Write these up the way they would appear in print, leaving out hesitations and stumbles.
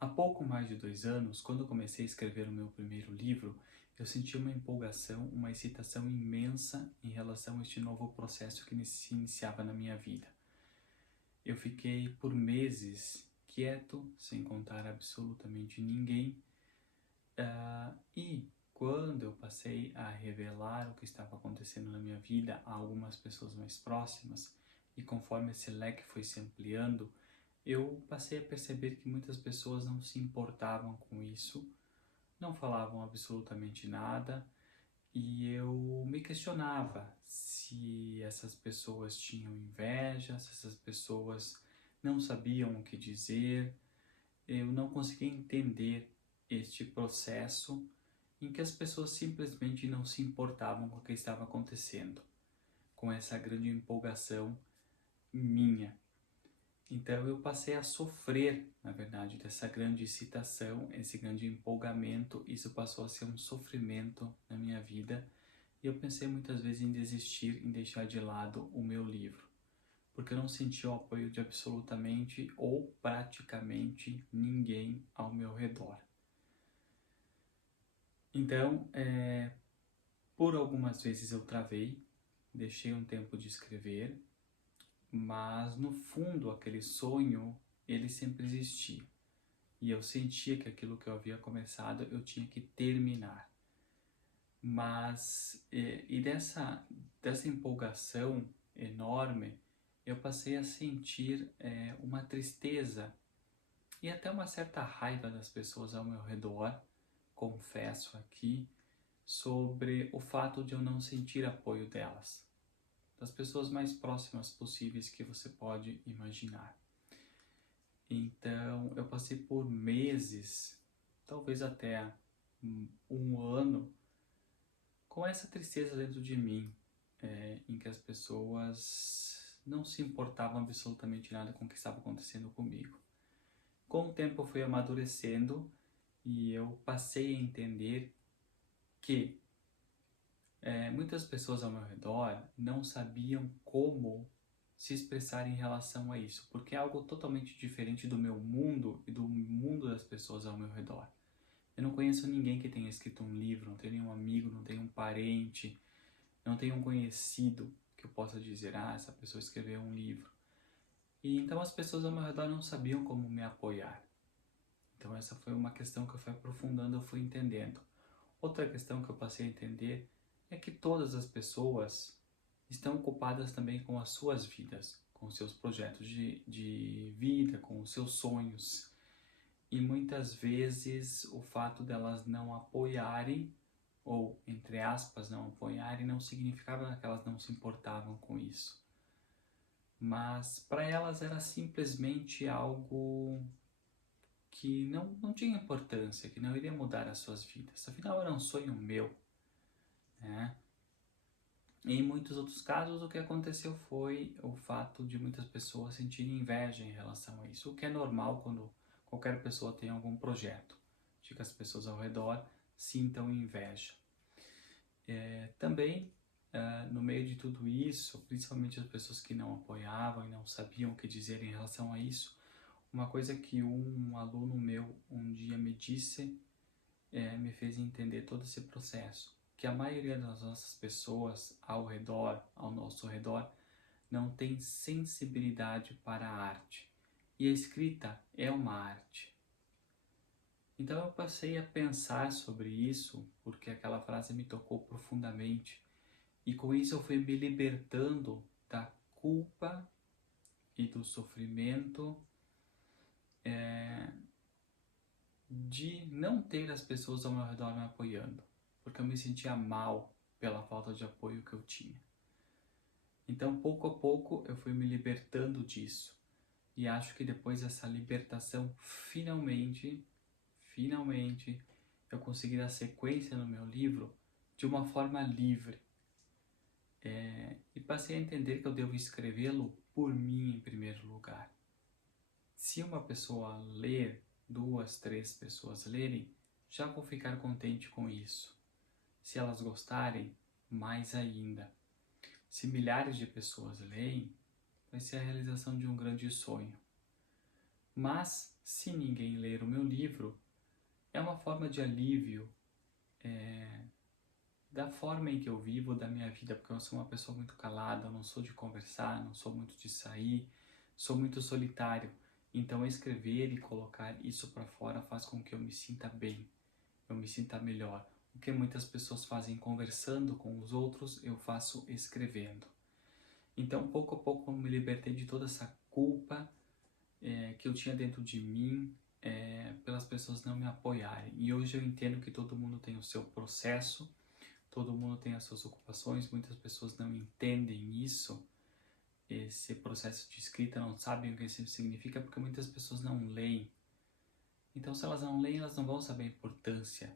Há pouco mais de 2 anos, quando eu comecei a escrever o meu primeiro livro, eu senti uma empolgação, uma excitação imensa em relação a este novo processo que se iniciava na minha vida. Eu fiquei por meses quieto, sem contar absolutamente ninguém, e quando eu passei a revelar o que estava acontecendo na minha vida a algumas pessoas mais próximas, e conforme esse leque foi se ampliando, eu passei a perceber que muitas pessoas não se importavam com isso, não falavam absolutamente nada, e eu me questionava se essas pessoas tinham inveja, se essas pessoas não sabiam o que dizer. Eu não conseguia entender este processo em que as pessoas simplesmente não se importavam com o que estava acontecendo, com essa grande empolgação minha. Então eu passei a sofrer, na verdade, dessa grande excitação, esse grande empolgamento. Isso passou a ser um sofrimento na minha vida e eu pensei muitas vezes em desistir, em deixar de lado o meu livro, porque eu não senti o apoio de absolutamente ou praticamente ninguém ao meu redor. Então, por algumas vezes eu travei, deixei um tempo de escrever, mas no fundo aquele sonho, ele sempre existia. E eu sentia que aquilo que eu havia começado eu tinha que terminar. Mas, dessa empolgação enorme, eu passei a sentir uma tristeza e até uma certa raiva das pessoas ao meu redor, confesso aqui, sobre o fato de eu não sentir apoio delas, das pessoas mais próximas possíveis que você pode imaginar. Então, eu passei por meses, talvez até um ano, com essa tristeza dentro de mim, em que as pessoas não se importavam absolutamente nada com o que estava acontecendo comigo. Com o tempo eu fui amadurecendo e eu passei a entender que muitas pessoas ao meu redor não sabiam como se expressar em relação a isso, porque é algo totalmente diferente do meu mundo e do mundo das pessoas ao meu redor. Eu não conheço ninguém que tenha escrito um livro, não tenho nenhum amigo, não tenho um parente, não tenho um conhecido que eu possa dizer, essa pessoa escreveu um livro. E então as pessoas ao meu redor não sabiam como me apoiar. Então essa foi uma questão que eu fui aprofundando, eu fui entendendo. Outra questão que eu passei a entender é que todas as pessoas estão ocupadas também com as suas vidas, com os seus projetos de vida, com os seus sonhos. E muitas vezes o fato delas não apoiarem, ou entre aspas, não apoiarem, não significava que elas não se importavam com isso. Mas para elas era simplesmente algo que não tinha importância, que não iria mudar as suas vidas. Afinal, era um sonho meu, né? E em muitos outros casos, o que aconteceu foi o fato de muitas pessoas sentirem inveja em relação a isso, o que é normal quando qualquer pessoa tem algum projeto, de que as pessoas ao redor sintam inveja. Também, no meio de tudo isso, principalmente as pessoas que não apoiavam e não sabiam o que dizer em relação a isso, uma coisa que um aluno meu um dia me disse, me fez entender todo esse processo, que a maioria das nossas pessoas ao redor, ao nosso redor, não tem sensibilidade para a arte. E a escrita é uma arte. Então eu passei a pensar sobre isso, porque aquela frase me tocou profundamente. E com isso eu fui me libertando da culpa e do sofrimento de não ter as pessoas ao meu redor me apoiando, porque eu me sentia mal pela falta de apoio que eu tinha. Então, pouco a pouco, eu fui me libertando disso. E acho que depois dessa libertação, finalmente, eu consegui dar sequência no meu livro de uma forma livre. E passei a entender que eu devo escrevê-lo por mim em primeiro lugar. Se uma pessoa ler, 2, 3 pessoas lerem, já vou ficar contente com isso. Se elas gostarem, mais ainda. Se milhares de pessoas leem, vai ser a realização de um grande sonho. Mas, se ninguém ler o meu livro, é uma forma de alívio da forma em que eu vivo, da minha vida, porque eu sou uma pessoa muito calada, eu não sou de conversar, não sou muito de sair, sou muito solitário. Então escrever e colocar isso para fora faz com que eu me sinta bem, eu me sinta melhor. O que muitas pessoas fazem conversando com os outros, eu faço escrevendo. Então, pouco a pouco, eu me libertei de toda essa culpa que eu tinha dentro de mim pelas pessoas não me apoiarem. E hoje eu entendo que todo mundo tem o seu processo, todo mundo tem as suas ocupações, muitas pessoas não entendem isso, esse processo de escrita, não sabem o que isso significa, porque muitas pessoas não leem. Então, se elas não leem, elas não vão saber a importância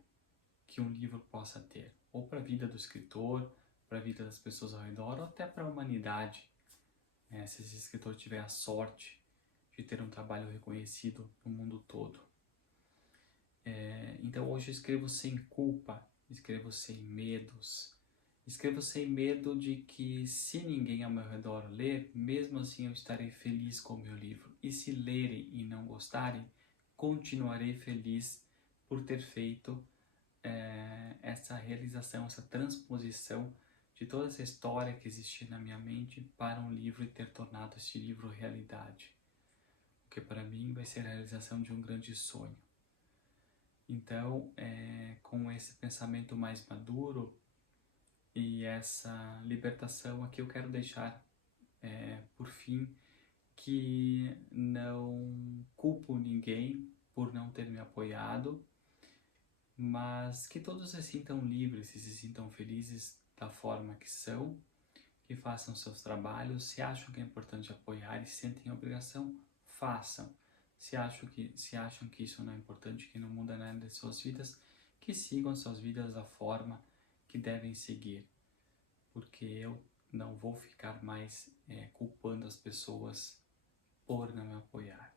que um livro possa ter, ou para a vida do escritor, para a vida das pessoas ao redor, ou até para a humanidade. Se esse escritor tiver a sorte de ter um trabalho reconhecido no mundo todo. Então hoje eu escrevo sem culpa, escrevo sem medos, escrevo sem medo de que se ninguém ao meu redor ler, mesmo assim eu estarei feliz com o meu livro. E se lerem e não gostarem, continuarei feliz por ter feito essa realização, essa transposição de toda essa história que existia na minha mente para um livro e ter tornado este livro realidade. O que para mim vai ser a realização de um grande sonho. Então, com esse pensamento mais maduro e essa libertação aqui, eu quero deixar, por fim, que não culpo ninguém por não ter me apoiado, mas que todos se sintam livres e se sintam felizes da forma que são, que façam seus trabalhos, se acham que é importante apoiar e sentem a obrigação, façam. Se acham que isso não é importante, que não muda nada em suas vidas, que sigam suas vidas da forma que devem seguir. Porque eu não vou ficar mais culpando as pessoas por não me apoiar.